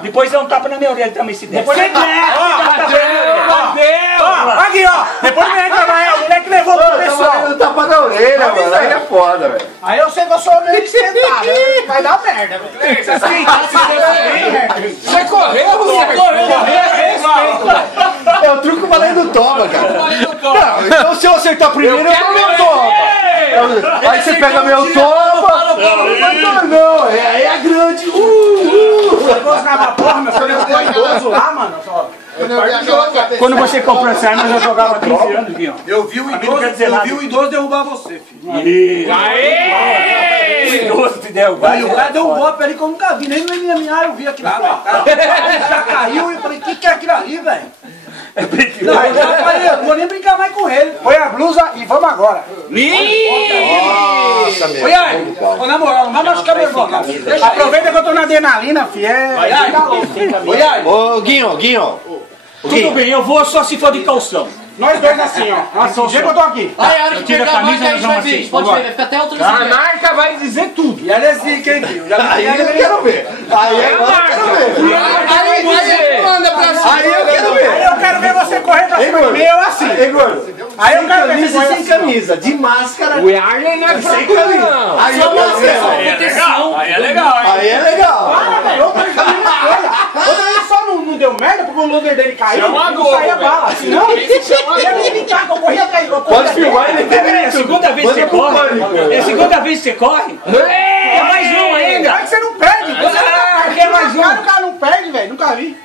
Depois dá um tapa na minha orelha também, se der. Depois ele Aqui, ó. Depois me reclamar, o moleque levou pro pessoal. Não tapa na orelha, mano. Aí é foda, velho. Aí eu sei que eu sou meio esquentado, vai dar merda. Você correu, você correu. É o truque valendo toma, cara. Não, então se eu acertar primeiro, eu dou meu toma. Aí você pega meu toma. Não, aí é grande. Eu vou jogar uma porra, meu filho, eu vou idoso lá, mano. Quando você comprou essa arma, eu já jogava 15 anos aqui, ó. Eu vi o idoso derrubar você, filho. Aê! O idoso te derrubar. E o cara deu um golpe ali que eu nunca vi, nem no MMA eu vi aquilo lá. Já caiu e eu falei, o que é aquilo ali, velho? Não, eu já falei, eu não vou nem brincar mais com ele. Põe a blusa e vamos agora. Nossa, meu. Ô, na moral, não vai machucar meu irmão, não. Aproveita que eu tô na adrenalina, filho. Ô, Guinho. Tudo bem, eu vou só se for de calção. Nós dois assim, ó. Assim, jeito que eu tô aqui. Aí a hora que tira pegar a a marca, camisa, a gente nós vai vamos ver. assim. A gente pode ver, vai ficar até outro A marca vai dizer tudo. E ela é zica, hein, filho? Aí eu quero ver. Aí eu quero ver. Aí manda pra cima. Aí eu quero ver. Aí eu quero ver você correr pra cima de mim, eu assim. Ei, gordo. Aí eu quero ver você Camisa correr sem assim. camisa. De máscara. O Arlen não é Sem fraco, camisa. não. Aí eu quero ver. Aí é legal, hein? Aí é legal. Para, velho, eu tô achando a mesma coisa. Quando ele só não deu merda porque o loader dele caiu, Chama não gol, saía velho. bala. Senão, ele ia me imitar, que eu corria atrás. Pode filmar ele. É a segunda vez que você corre. É a segunda vez que você corre. É mais um ainda. Como é que você não perde? Quer mais um? O cara não perde, velho. Nunca vi.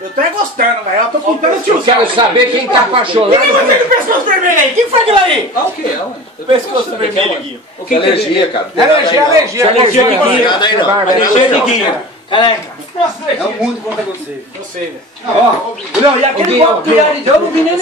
Eu tô gostando, velho. Eu tô pintando o Eu tio. quero saber quem tá apaixonado. Quem você do pescoço vermelho aí? Quem foi aquilo aí? O que é, ué? Pescoço vermelho. O que é Alergia, cara. Alergia. Alergia de guia. Nada aí não. Alergia de guia. Careca. É o mundo contra você. Você, velho. Não, e aquele golpe que ele deu, eu não vi nem